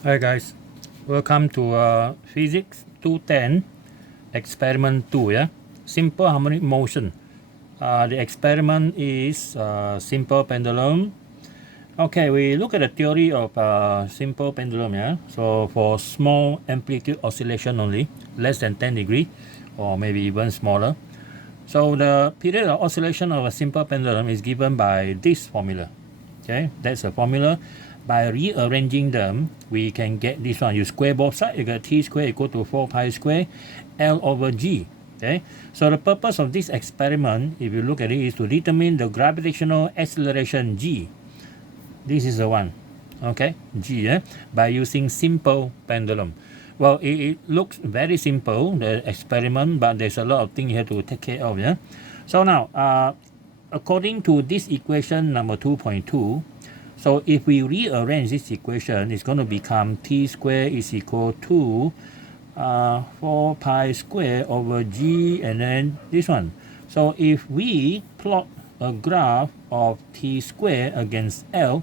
Hi guys, welcome to Physics 210 Experiment 2, yeah? Simple harmonic motion. The experiment is simple pendulum. Okay, we look at the theory of simple pendulum, yeah? So for small amplitude oscillation only, less than 10 degree or maybe even smaller. So the period of oscillation of a simple pendulum is given by this formula. Okay, that's a formula. By rearranging them, we can get this one. You square both sides, you get t square equal to 4 pi square L over g. Okay, so the purpose of this experiment, if you look at it, is to determine the gravitational acceleration g. This is the one, okay, g, by using simple pendulum. Well, it looks very simple, the experiment, but there's a lot of things you have to take care of, yeah. So now, according to this equation number 2.2, so if we rearrange this equation, it's going to become t squared is equal to 4 pi square over g, and then this one. So if we plot a graph of t square against L,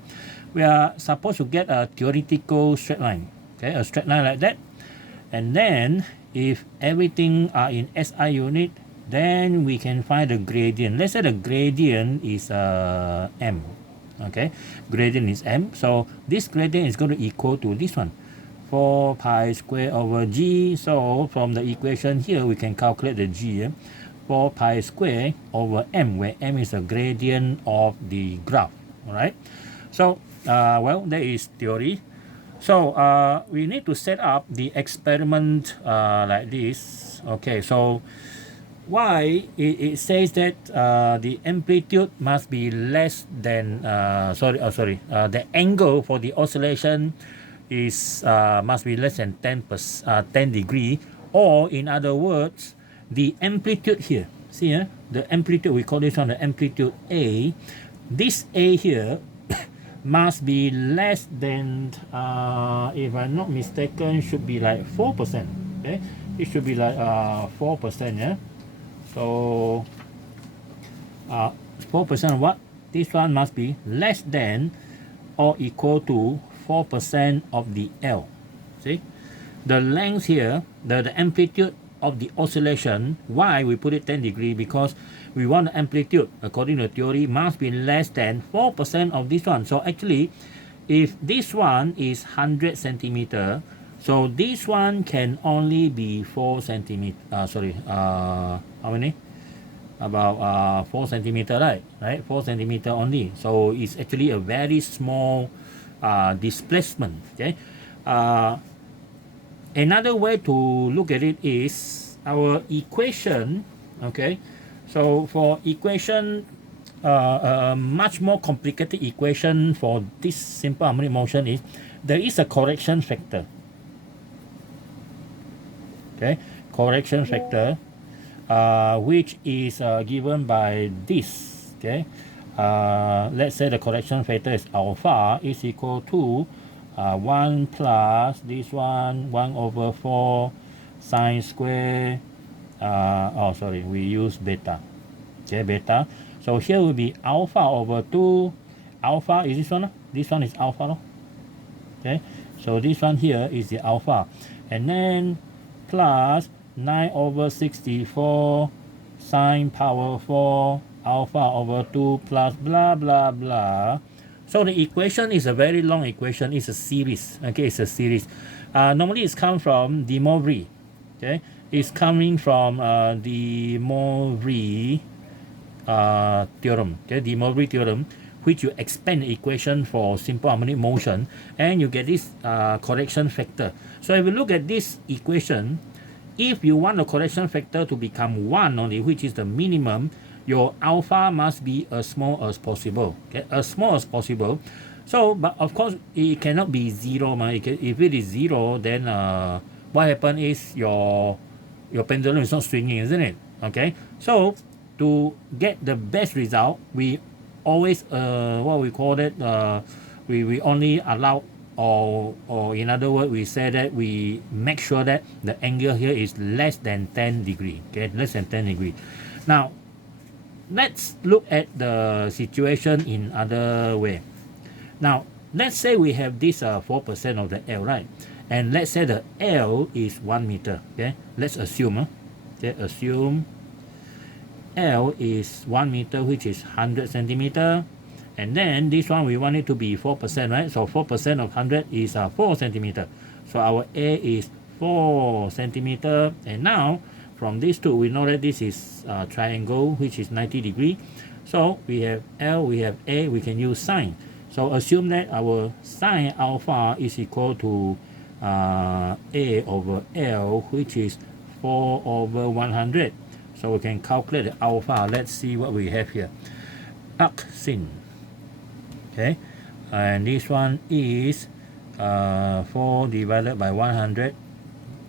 we are supposed to get a theoretical straight line, okay, a straight line like that. And then if everything are in SI unit, then we can find the gradient. Let's say the gradient is m, okay, gradient is m. So this gradient is going to equal to this one, 4 pi square over g. So from the equation here, we can calculate the g, 4 pi square over m, where m is the gradient of the graph. All right. So well, that is theory. So we need to set up the experiment like this. Okay, so why it says that the amplitude must be less than the angle for the oscillation is must be less than 10 degree, or in other words, the amplitude here. See, the amplitude, we call this one the amplitude A. This A here must be less than, if I'm not mistaken, should be like 4%. Okay, it should be like 4%. Yeah. So 4% of what? This one must be less than or equal to 4% of the L. See, the length here, the amplitude of the oscillation. Why we put it 10 degree? Because we want the amplitude, according to theory, must be less than 4% of this one. So actually, if this one is 100 centimeter, so this one can only be 4 centimeter. How many? About 4 centimeter, right? 4 centimeter only. So it's actually a very small displacement. Okay. Another way to look at it is our equation. Okay, so for equation, much more complicated equation for this simple harmonic motion is there is a correction factor. Okay, correction factor, which is given by this. Okay, let's say the correction factor is alpha is equal to 1 plus this one 1 over 4 sine square, we use beta. Okay, beta. So here will be alpha over 2. Alpha is this one. This one is alpha. Okay, so this one here is the alpha. And then plus 9 over 64 sine power 4 alpha over 2 plus blah blah blah. So the equation is a very long equation. It's a series. Okay, it's a series. Normally it's come from De Moivre. Okay, it's coming from De Moivre theorem. Okay, De Moivre theorem, which you expand the equation for simple harmonic motion, and you get this correction factor. So if you look at this equation, if you want the correction factor to become 1 only, which is the minimum, your alpha must be as small as possible. Okay, as small as possible. So, but of course, it cannot be 0. If it is 0, then what happens is your pendulum is not swinging, isn't it? Okay. So, to get the best result, we always what we call it, we only allow, or in other words, we say that we make sure that the angle here is less than 10 degree. Okay, less than 10 degree. Now, let's look at the situation in other way. Now, let's say we have this 4% of the L, right? And let's say the L is 1 meter. Okay, let's assume. Okay, assume L is 1 meter, which is 100 centimeter. And then this one we want it to be 4%, right? So 4% of 100 is 4 centimeter. So our A is 4 centimeter. And now from these two, we know that this is a triangle, which is 90 degree. So we have L, we have A, we can use sine. So assume that our sine alpha is equal to A over L, which is 4 over 100. So we can calculate the alpha. Let's see what we have here. Arc sin. Okay, and this one is 4 divided by 100,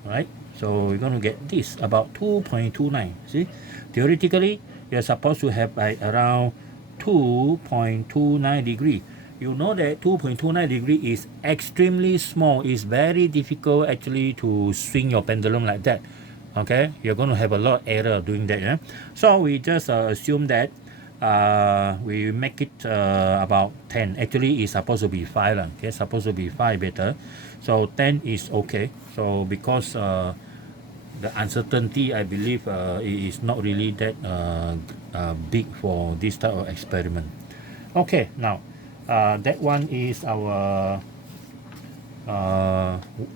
right? So we're going to get this about 2.29. See, theoretically you're supposed to have like around 2.29 degree. You know that 2.29 degree is extremely small. It's very difficult actually to swing your pendulum like that. Okay, you're going to have a lot of error doing that. Yeah? So we just assume that we make it about 10. Actually it's supposed to be 5 okay, supposed to be 5 better. So 10 is okay. So because the uncertainty, I believe it is not really that big for this type of experiment. Okay, now that one is our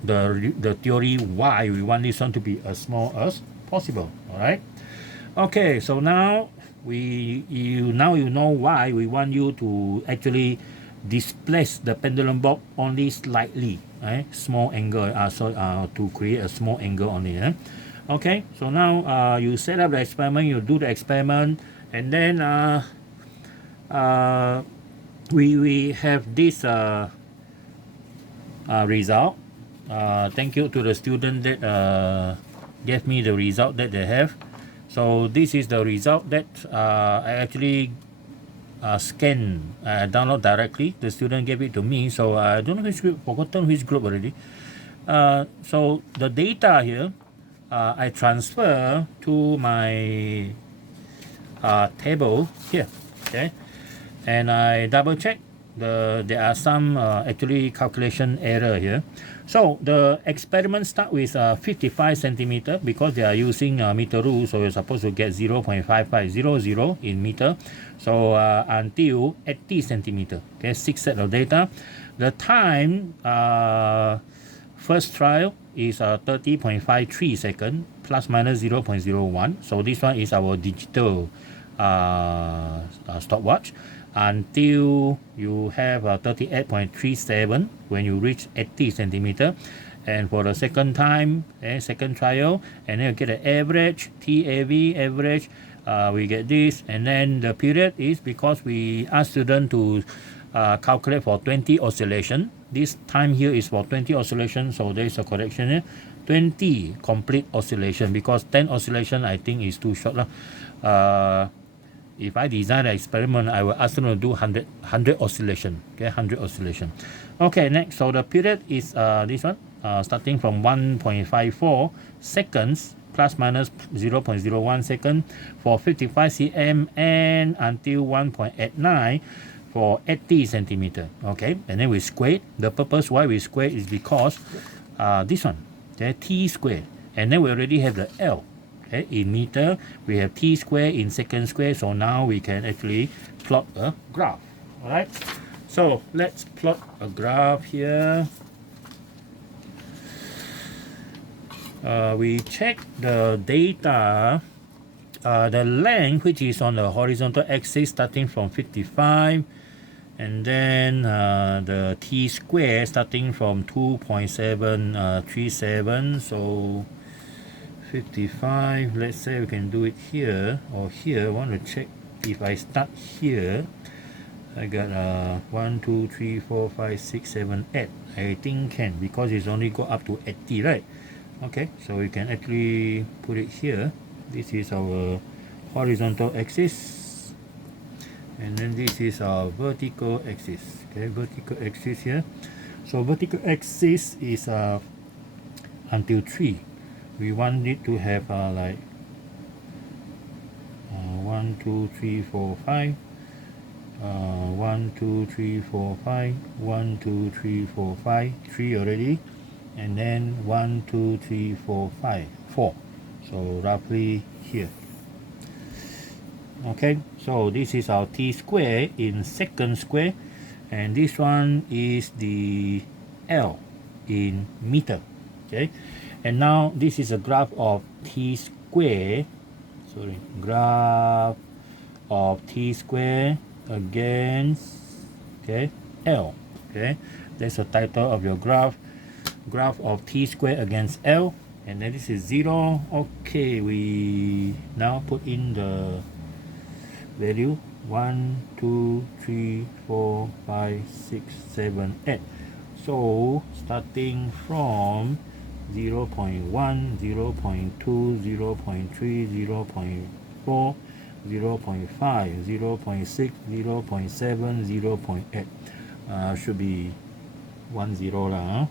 the theory why we want this one to be as small as possible. All right. Okay, so now you know why we want you to actually displace the pendulum bob only slightly, right? Small angle, to create a small angle on it. Okay, so now you set up the experiment, you do the experiment, and then we have this result. Thank you to the student that gave me the result that they have. So this is the result that I actually download directly. The student gave it to me, so I don't know which group, forgotten which group already. So the data here, I transfer to my table here, okay, and I double check. There are some actually calculation error here. So the experiment start with 55 centimeter because they are using meter rule, so you're supposed to get 0.5500 in meter. So until 80 centimeter, okay, 6 set of data. The time first trial is 30.53 second plus minus 0.01. So this one is our digital stopwatch until you have 38.37 when you reach 80 centimeter. And for the second time, second trial, and then you get an average, TAV average, we get this. And then the period is because we ask students to calculate for 20 oscillation. This time here is for 20 oscillation, so there is a correction here. 20 complete oscillation, because 10 oscillation I think is too short. If I design an experiment, I will ask them to do 100 oscillation. Okay, 100 oscillation. Okay, next. So the period is this one, starting from 1.54 seconds plus minus 0.01 second for 55 cm and until 1.89 for 80 centimeter. Okay, and then we square it. The purpose why we square is because this one, okay, t squared, and then we already have the L. Okay, in meter, we have t squared in second square, so now we can actually plot a graph. All right, so let's plot a graph here. We check the data, the length which is on the horizontal axis starting from 55, and then the t square starting from 2.737. So 55, let's say we can do it here or here. I want to check if I start here. I got 1, 2, 3, 4, 5, 6, 7, 8. I think can, because it's only go up to 80, right? Okay, so we can actually put it here. This is our horizontal axis, and then this is our vertical axis. Okay, vertical axis here. So vertical axis is until 3. We want it to have like 1, 2, 3, 4, 5. 1 2 3 4 5 1 2 3 4 5 3 already, and then 1 2 3 4 5 4, so roughly here. Okay, so this is our t square in second square, and this one is the L in meter. Okay, and now this is a graph of t square, graph of t square against, okay, L. Okay, that's the title of your graph of t square against L, and then this is 0. Okay, we now put in the value 1 2 3 4 5 6 7 8. So starting from 0 0.1 0 0.2 0 0.3 0 0.4 0 0.5 0 0.6 0 0.7 0 0.8, should be 10 lah, huh?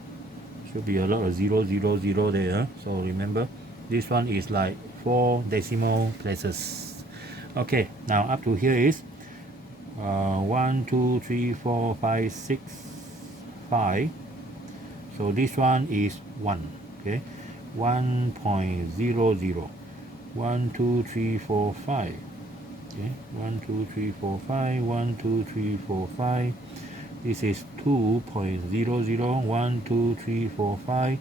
Should be a lot of 0 0 0 there, huh? So remember, this one is like 4 decimal places. Okay, now up to here is 1 2 3 4 5 6 5. So this one is 1. Okay, 1.00. 1 2 3 4 5. Okay, 1 2 3 4 5 1 2 3 4 5. This is 2.00. 1 2 3 4 5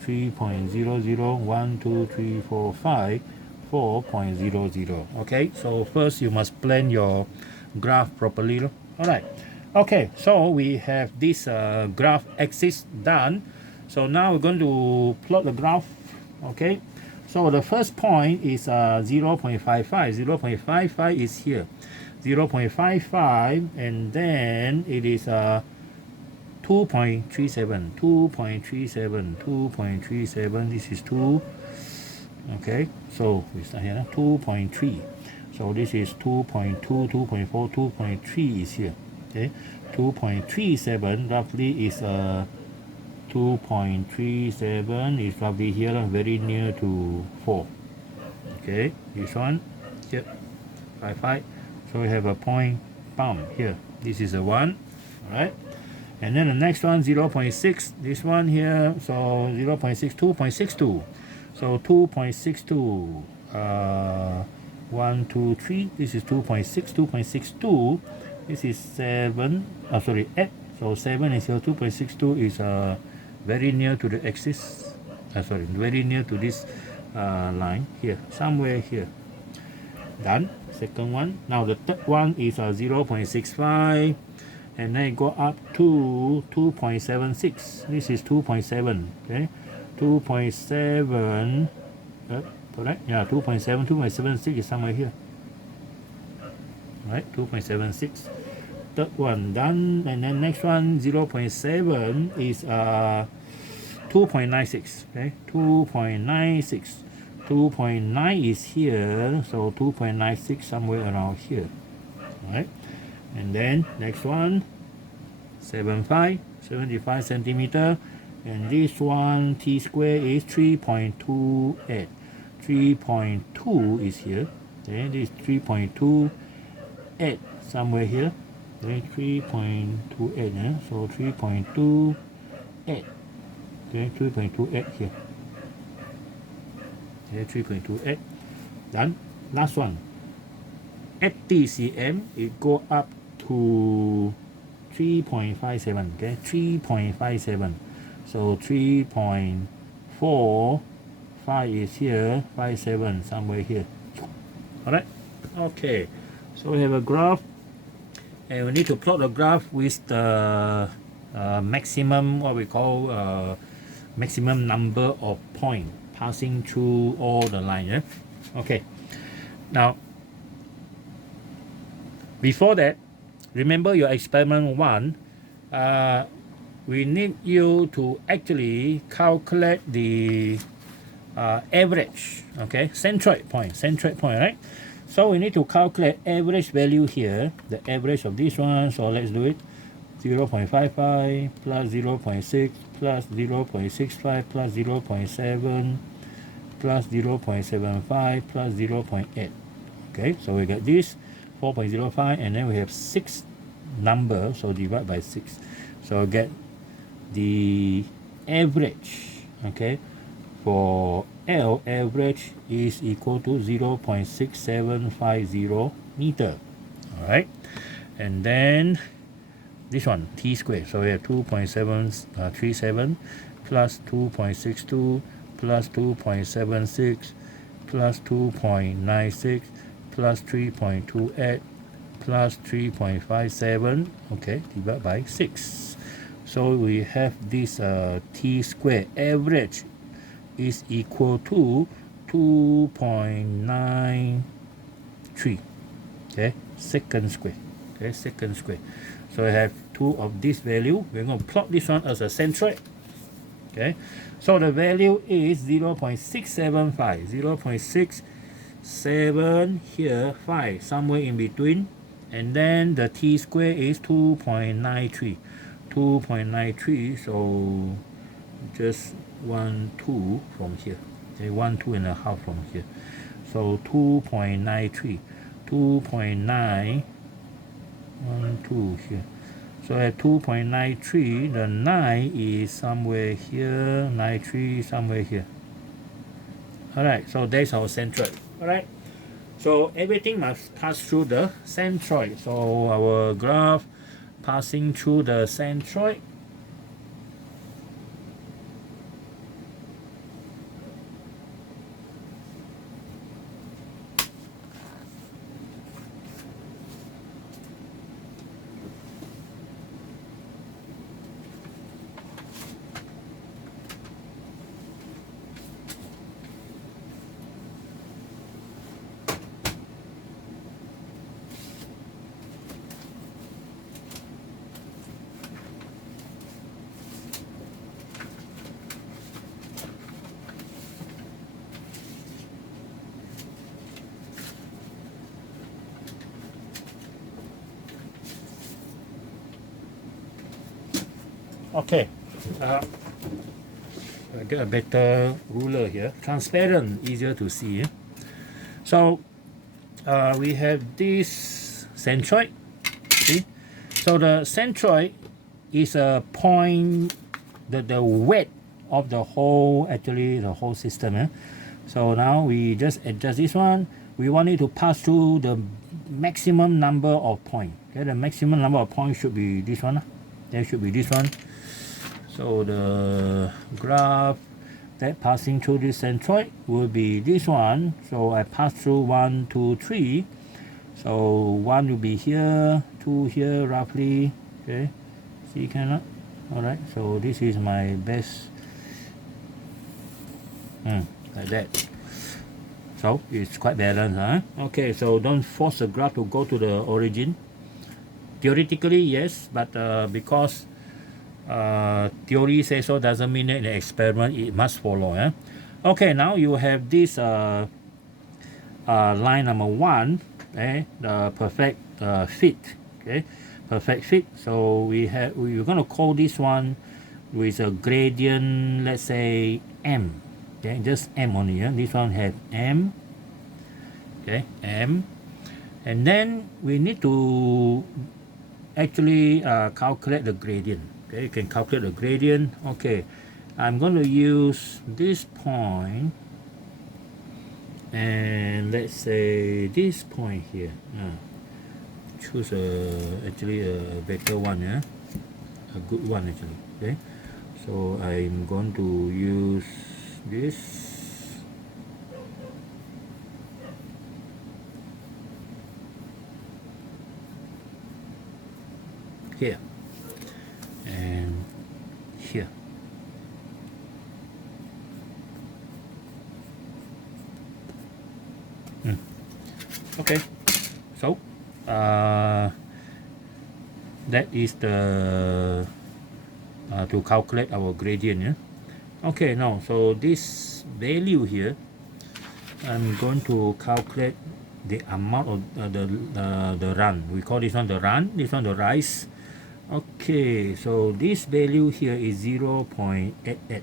3.00. 1 2 3 4 5 4.00. Okay, so first you must plan your graph properly. Alright, okay, so we have this graph axis done. So now we're going to plot the graph. Okay, so the first point is 0.55. 0.55 is here, 0.55, and then it is 2.37. 2.37. This is 2. Okay, so we start here, 2.3. So this is 2.2, 2.4, 2.3 is here. Okay, 2.37 roughly is 2.37 is roughly here, very near to 4. Okay, this one here, 5. So we have a point bump here. This is a 1. Alright, and then the next one 0.6. This one here, so 0.6, 2.62. So 2.62, 1 2 3. This is 2.6, 2.62. This is 7. 8. So 7 is here. 2.62 is very near to the axis. Very near to this line here, somewhere here. Done. Second one. Now the third one is 0.65, and then it go up to 2.76. This is 2.7. Okay, 2.7. Correct? Yeah, 2.7. 2.76 is somewhere here. Right, 2.76. Third one done, and then next one 0.7 is 2.96. Okay, 2.96. 2.9 is here, so 2.96 somewhere around here. Right, and then next one 75 centimeter, and this one t square is 3.28. 3.2 is here. Okay, this 3.28 somewhere here. Okay, 3.28. So 3.28. Okay, 3.28 here. Okay, 3.28. Done. Last one. At TCM, it go up to 3.57. Okay, 3.57. So 3.45 is here. 57 somewhere here. Alright. Okay. So we have a graph, and we need to plot the graph with the maximum, what we call maximum number of points passing through all the line. Yeah? Okay. Now, before that, remember your experiment 1. We need you to actually calculate the average. Okay, centroid point, right? So we need to calculate average value here, the average of this one. So let's do it. 0.55 plus 0.6 plus 0.65 plus 0.7 plus 0.75 plus 0.8. Okay, so we got this. 4.05, and then we have 6 number, so divide by 6. So get the average, okay, for L average is equal to 0.6750 meter. All right, and then this one t squared, so we have 2.737 plus 2.62 plus 2.76 plus 2.96 plus 3.28 plus 3.57, okay, divided by 6. So we have this t squared average is equal to 2.93, okay, second square, okay, second square. So I have 2 of this value. We're going to plot this one as a centroid, okay. So the value is 0.675, 0.67 here, 5 somewhere in between, and then the t square is 2.93, 2.93. So just 1 2 from here, okay, 1 2.5 from here. So 2.93, 2.9, 1 2 here. So at 2.93, the 9 is somewhere here, 93 somewhere here. Alright, so that's our centroid. Alright, so everything must pass through the centroid. So our graph passing through the centroid. Okay, I get a better ruler here. Transparent, easier to see. So we have this centroid. See, so the centroid is a point, the weight of the whole, actually the whole system. So now we just adjust this one. We want it to pass through the maximum number of points. Okay, the maximum number of points should be this one. There should be this one. So the graph that passing through this centroid will be this one. So I pass through 1, 2, 3. So 1 will be here, 2 here roughly. Okay, see, cannot. Alright, so this is my best. Like that. So it's quite balanced, huh? Okay, so don't force the graph to go to the origin. Theoretically, yes, but because theory says so doesn't mean that in the experiment it must follow. Okay, now you have this line number 1, the perfect fit. Okay, perfect fit. So we're going to call this one with a gradient, let's say m. Okay, just m only. This one have m. Okay, m, and then we need to actually calculate the gradient. Okay, you can calculate the gradient. Okay, I'm going to use this point, and let's say this point here. Choose actually a better one, a good one actually. Okay, so I'm going to use this. Here and here. Okay, so that is the to calculate our gradient. Okay, now so this value here, I'm going to calculate the amount of the run. We call this one the run, this one the rise. Okay, so this value here is 0.88. Okay,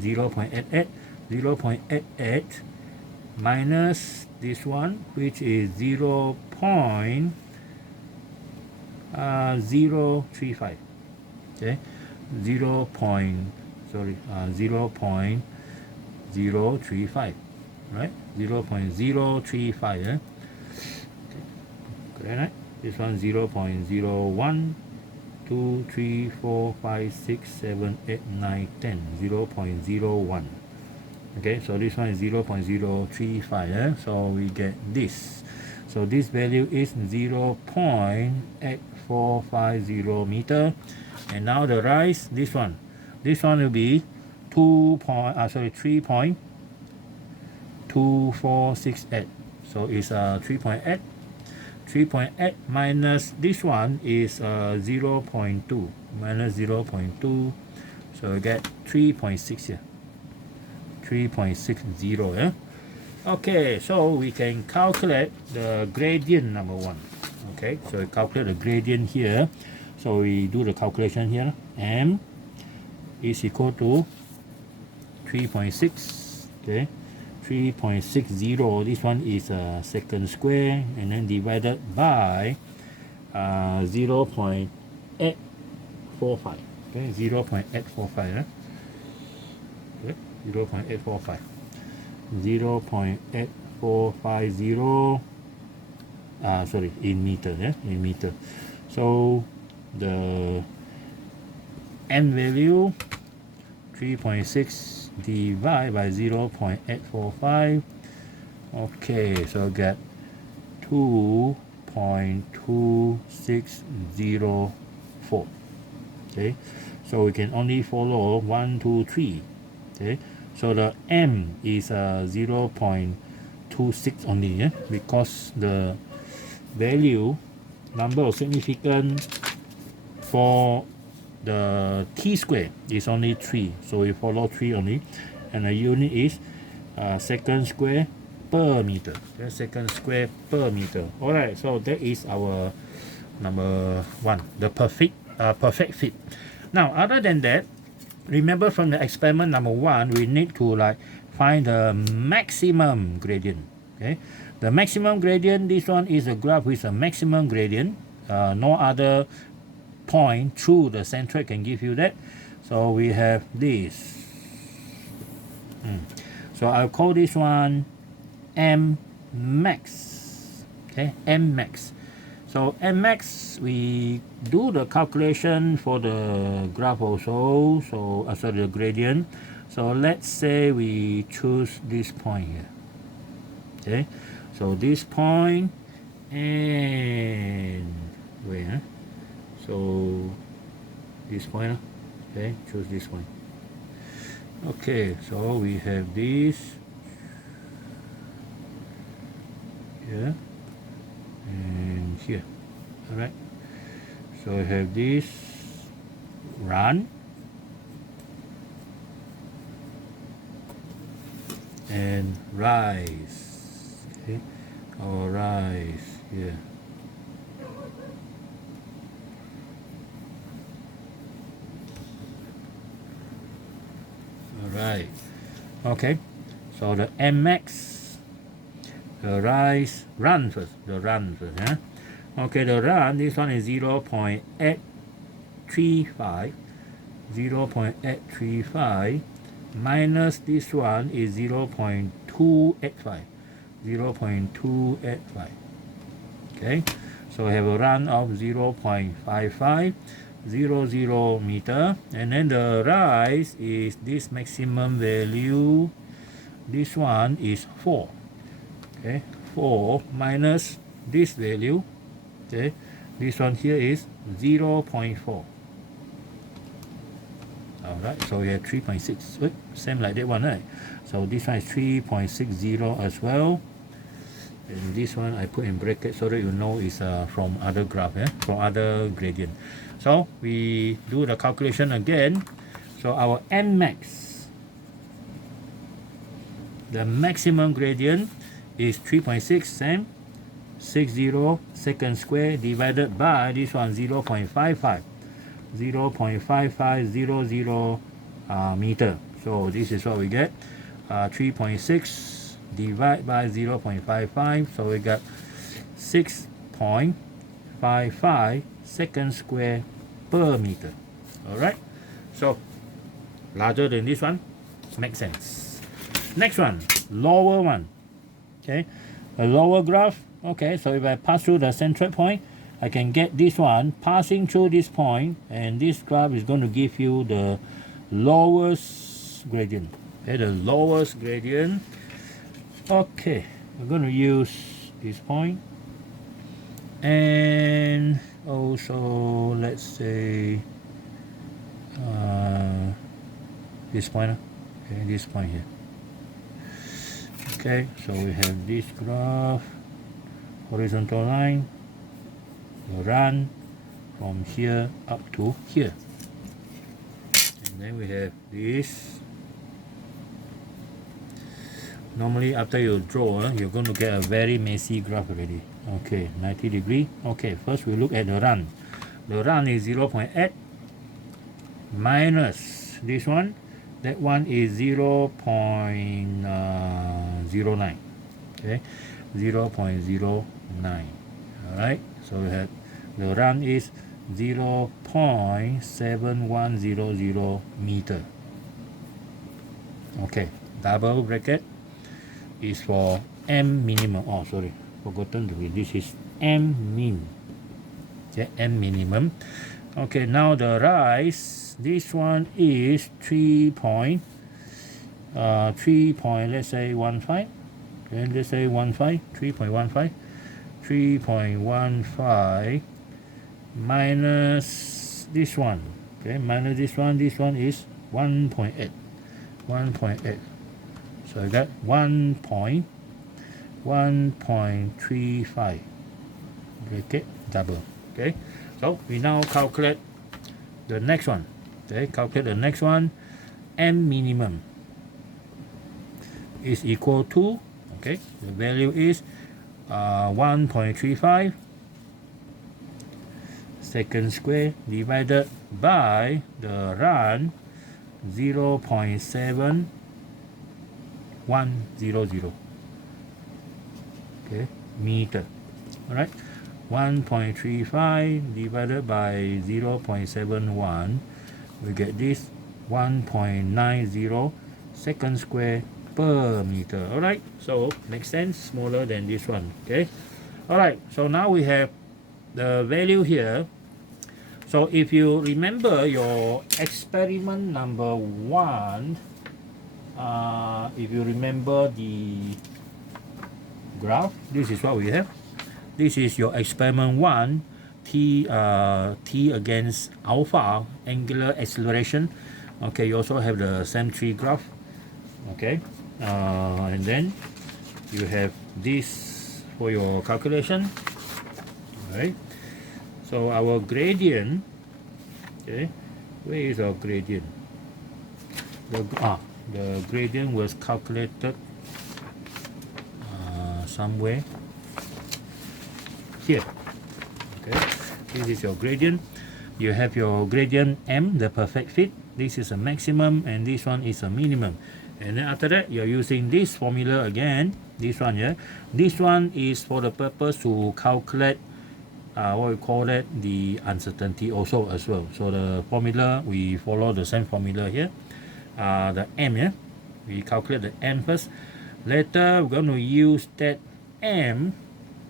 0.88, 0.88 minus this one, which is 0.035. Okay, 0.035, right? 0.035. Okay, correct, right? This one 0.01, 2, 3, 4, 5, 6, 7, 8, 9, 10. 0.01. Okay, so this one is 0.035. So we get this. So this value is 0.8450 meter. And now the rise, this one will be 3.2468. So it's 3.8. 3.8 minus this one is 0.2 minus 0.2. So we get 3.6 here. 3.60. Yeah? Okay, so we can calculate the gradient number 1. Okay, so we calculate the gradient here. So we do the calculation here. M is equal to 3.6. Okay, 3.60. This one is second square, and then divided by 0.845. Okay, 0.845. Okay, 0.845. 0.8450. Sorry, in meter. Yeah, in meter. So the n value 3.6 divided by 0.845. Okay, so get 2.2604. Okay, so we can only follow 1, 2, 3. Okay, so the m is 0.26 only, yeah? Because the value number of significance for the t square is only 3, so we follow 3 only, and the unit is second square per meter. Okay, second square per meter. Alright, so that is our number 1, the perfect fit. Now, other than that, remember from the experiment number 1, we need to find the maximum gradient. Okay, the maximum gradient, this one is a graph with a maximum gradient. No other point through the centroid can give you that. So we have this. So I'll call this one M max. Okay, M max. So M max, we do the calculation for the graph also. So sorry, the gradient. So let's say we choose this point here. Okay, so this point and where? So this point. Okay, choose this one. Okay, so we have this here and here. Alright, so we have this run and rise. Okay, or rise here. Alright, okay, so the M max, the rise, run first, yeah? Okay, the run, this one is 0.835, 0.835 minus this one is 0.285, 0.285. Okay, so we have a run of 0.5500 meter, and then the rise is this maximum value. This one is 4. Okay, 4 minus this value. Okay, this one here is 0.4. Alright, so we have 3.6. Same like that one, right? So this one is 3.60 as well. And this one I put in bracket so that you know is from other graph, from other gradient. So we do the calculation again. So our N max, the maximum gradient is 3.6, same, 60 second square divided by this one 0.55, 0.5500 meter. So this is what we get, 3.6 divide by 0.55, so we got 6.55 seconds square per meter. Alright, so larger than this one, makes sense. Next one, lower one. Okay, a lower graph. Okay, so if I pass through the central point, I can get this one passing through this point, and this graph is going to give you the lowest gradient. Okay, the lowest gradient. Okay, we're going to use this point, and also let's say this point. Okay, this point here. Okay, so we have this graph, horizontal line, will run from here up to here, and then we have this. Normally after you draw, you're going to get a very messy graph already. Okay, 90 degree. Okay, first we look at the run. The run is 0.8 minus this one. That one is 0.09. Okay, 0.09. Alright, so we have the run is 0.7100 meter. Okay, double bracket is for M minimum. Oh, sorry, forgotten to read. This is M min. Okay, M minimum. Okay, now the rise. This one is 3 point, let's say 15. Okay, let's say 15, 3.15, 3.15 minus this one. Okay, minus this one. This one is 1.8, 1.8. So I got 1.35. Okay, double. Okay, so we now calculate the next one. Okay, calculate the next one. M minimum is equal to, okay, the value is 1.35 second square divided by the run 0.7100. Okay, meter. Alright, 1.35 divided by 0.71, we get this 1.90 second square per meter. Alright, so makes sense, smaller than this one. Okay, alright, so now we have the value here. So if you remember your experiment number 1, if you remember the graph, this is what we have. This is your experiment 1, t against alpha, angular acceleration. Okay, you also have the symmetry graph. Okay, and then you have this for your calculation. Alright, so our gradient, okay, where is our gradient? The gradient was calculated somewhere here. Okay, this is your gradient. You have your gradient M, the perfect fit. This is a maximum and this one is a minimum. And then after that, you're using this formula again. This one here. This one is for the purpose to calculate what we call that, the uncertainty also as well. So the formula, we follow the same formula here. The M, yeah, we calculate the M first. Later we're going to use that M,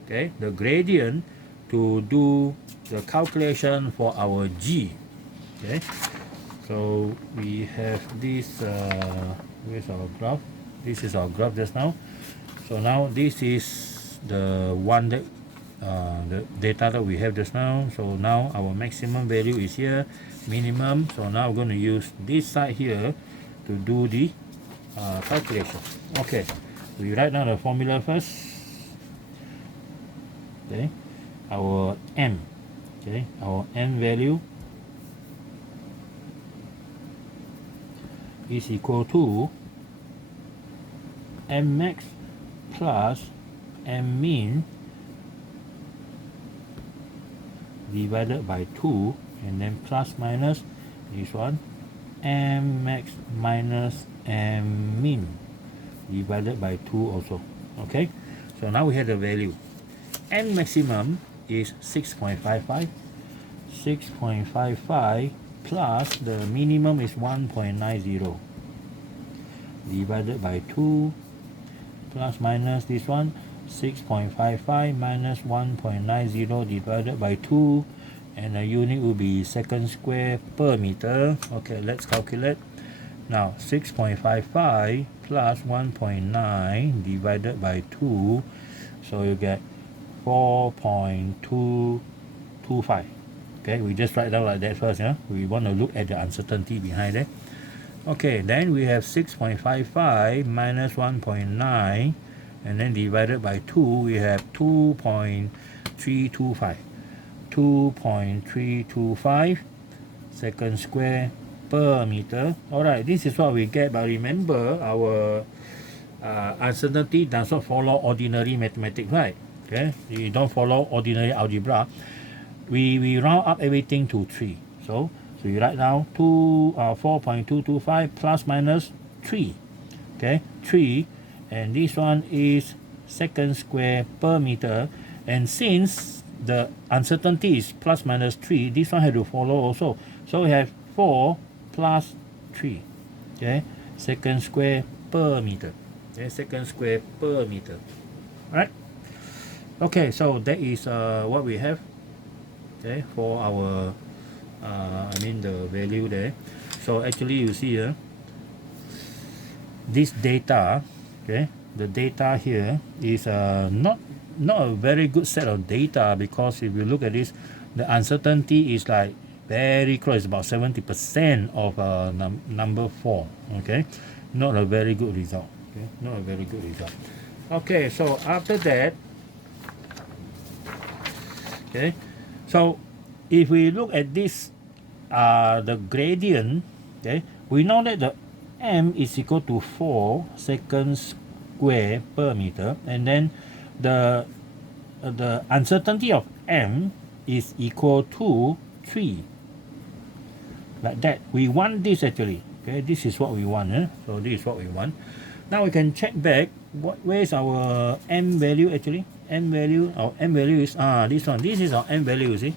okay, the gradient, to do the calculation for our G. Okay, so we have this, where's our graph? This is our graph just now. So now this is the one that the data that we have just now. So now our maximum value is here, minimum. So now we're going to use this side here to do the calculation. Okay, we write down the formula first. Okay, our M, okay, our M value is equal to M max plus M min divided by 2, and then plus minus this one, M max minus M min divided by 2 also. Okay, so now we have the value. N maximum is 6.55. 6.55 plus the minimum is 1.90 divided by 2 plus minus this one 6.55 minus 1.90 divided by 2, and the unit will be second square per meter. Okay, let's calculate. Now 6.55 plus 1.9 divided by 2, so you get 4.225. Okay, we just write down like that first. Yeah, we want to look at the uncertainty behind it. Okay, then we have 6.55 minus 1.9, and then divided by 2, we have 2.325. 2.325 second square per meter. Alright, this is what we get, but remember our uncertainty does not follow ordinary mathematics, right? Okay, we don't follow ordinary algebra. We round up everything to 3. So you write down 4.225 plus minus 3. Okay, 3, and this one is second square per meter. And since the uncertainty is plus minus 3, this one has to follow also. So we have 4 plus 3. Okay, second square per meter. Okay, second square per meter. Alright. Okay, so that is what we have. Okay, for our the value there. So actually you see here, this data, okay, the data here is not a very good set of data, because if you look at this, the uncertainty is like very close, about 70% of number 4. Okay, not a very good result. Okay, not a very good result. Okay, so after that, okay, so if we look at this, the gradient, okay, we know that the m is equal to 4 second square per meter, and then the uncertainty of m is equal to 3. Like that. We want this actually. Okay, this is what we want. So this is what we want. Now we can check back. Where is our m value actually? M value. Our m value is this one. This is our m value. You see,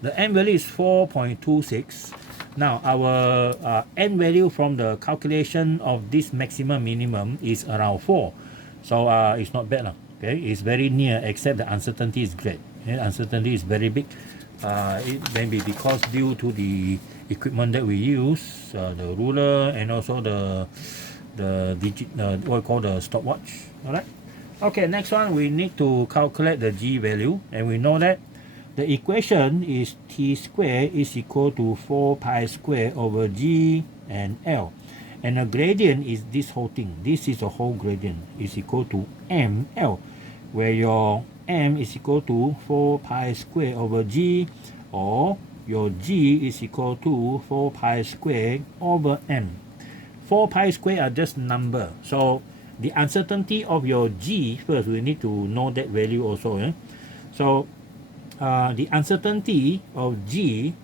the m value is 4.26. Now our n value from the calculation of this maximum minimum is around 4. So it's not bad. Okay, it's very near, except the uncertainty is great. Okay? Uncertainty is very big. It may be because due to the equipment that we use, the ruler, and also the digit, what we call the stopwatch. Alright. Okay, next one, we need to calculate the g value, and we know that the equation is t square is equal to 4 pi square over g and L. And the gradient is this whole thing. This is the whole gradient is equal to ml, where your m is equal to 4 pi square over g, or your g is equal to 4 pi square over m. 4 pi square are just number. So the uncertainty of your g, first we need to know that value also. So the uncertainty of g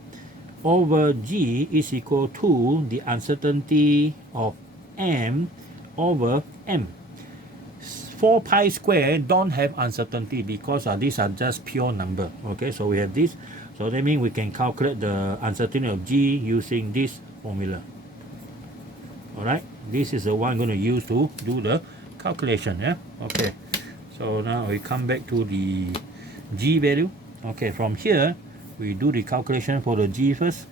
over g is equal to the uncertainty of m over m. 4 pi square don't have uncertainty, because these are just pure number. Okay, so we have this. So that means we can calculate the uncertainty of g using this formula. Alright, this is the one I'm going to use to do the calculation. Okay, so now we come back to the g value. Okay, from here we do the calculation for the g first.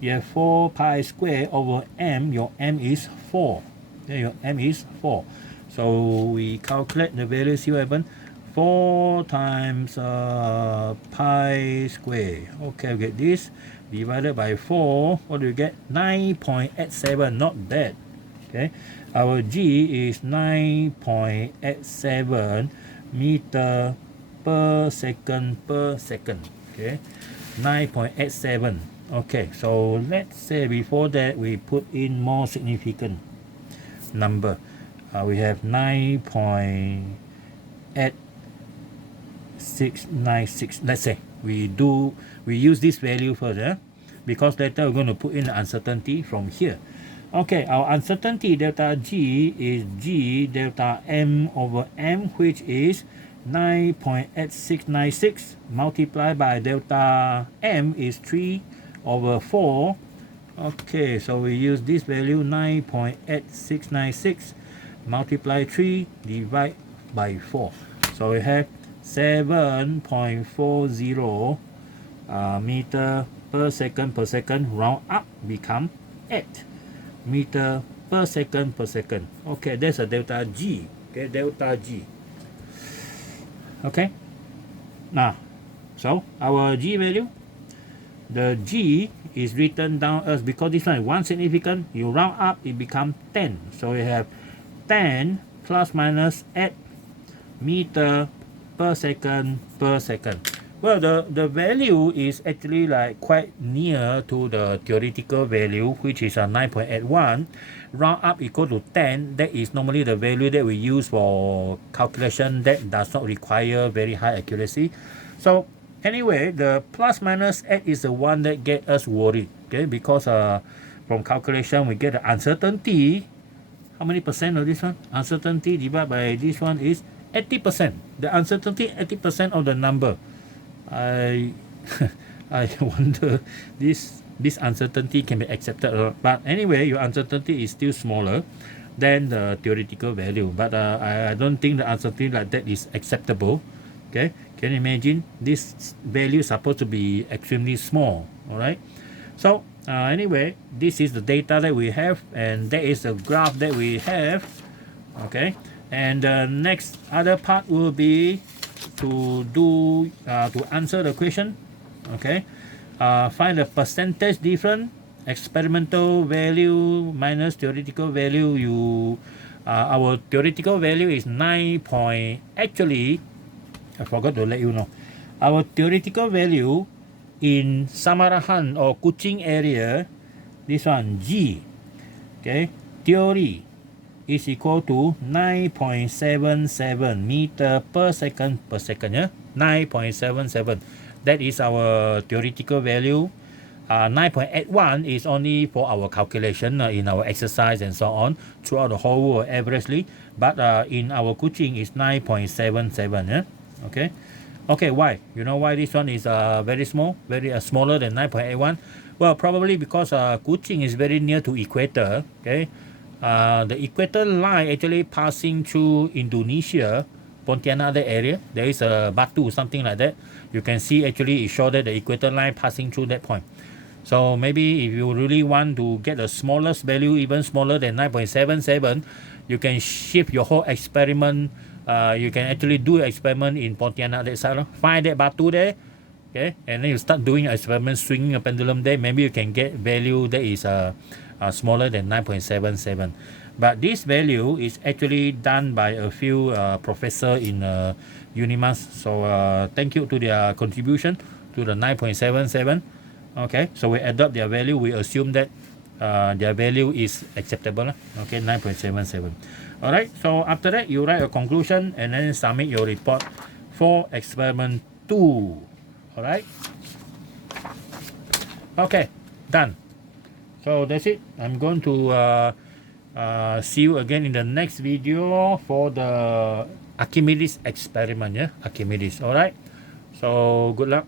You have 4 pi square over m. Your m is 4. Okay, your m is 4. So we calculate the value. See what happens? 4 times pi square. Okay, we get this. Divided by 4. What do you get? 9.87. Not bad. Okay, our g is 9.87 meter per second per second. Okay, 9.87. Okay, so let's say before that we put in more significant number. We have 9.8696. Let's say we use this value first, because later we're going to put in the uncertainty from here. Okay, our uncertainty delta G is G delta M over M, which is 9.8696 multiplied by delta M is 3 over 4. Okay, so we use this value 9.8696 multiply 3 divide by 4. So we have 7.40 meter per second round up become 8 meter per second. Okay, that's a delta G. Okay, delta G. Okay, now so our G value, the G is written down as, because this one is one significant, you round up, it becomes 10. So we have 10 plus minus 8 meter per second. Well, the value is actually like quite near to the theoretical value, which is 9.81. Round up equal to 10. That is normally the value that we use for calculation that does not require very high accuracy. So anyway, the plus minus 8 is the one that get us worried. Okay, because from calculation we get the uncertainty. How many percent of this one? Uncertainty divided by this one is 80%. The uncertainty 80% of the number. I wonder this uncertainty can be accepted or not. But anyway, your uncertainty is still smaller than the theoretical value. But I don't think the uncertainty like that is acceptable. Okay, can you imagine this value is supposed to be extremely small? All right. So anyway, this is the data that we have, and that is the graph that we have. Okay, and the next other part will be to do to answer the question. Okay, find the percentage difference, experimental value minus theoretical value. Our theoretical value is 9 point. Actually, I forgot to let you know. Our theoretical value in Samarahan or Kuching area, this one G, okay, theory is equal to 9.77 meter per second yeah, 9.77. That is our theoretical value. 9.81 is only for our calculation in our exercise and so on throughout the whole world averagely, but in our Kuching is 9.77. Yeah, okay. Okay, why? You know why this one is very small, very smaller than 9.81? Well, probably because Kuching is very near to equator. Okay, the equator line actually passing through Indonesia, Pontianak that area. There is a batu, something like that. You can see actually it shows that the equator line passing through that point. So maybe if you really want to get the smallest value, even smaller than 9.77, you can shift your whole experiment. You can actually do an experiment in Pontianak that side. Find that batu there, okay, and then you start doing an experiment, swinging a pendulum there. Maybe you can get value that is smaller than 9.77. But this value is actually done by a few professor in UNIMAS. So thank you to their contribution to the 9.77. Okay, so we adopt their value. We assume that their value is acceptable. Okay, 9.77. All right, so after that, you write a conclusion and then submit your report for experiment 2. All right. Okay, done. So that's it. I'm going to see you again in the next video for the Archimedes experiment. Yeah, Archimedes. All right. So good luck.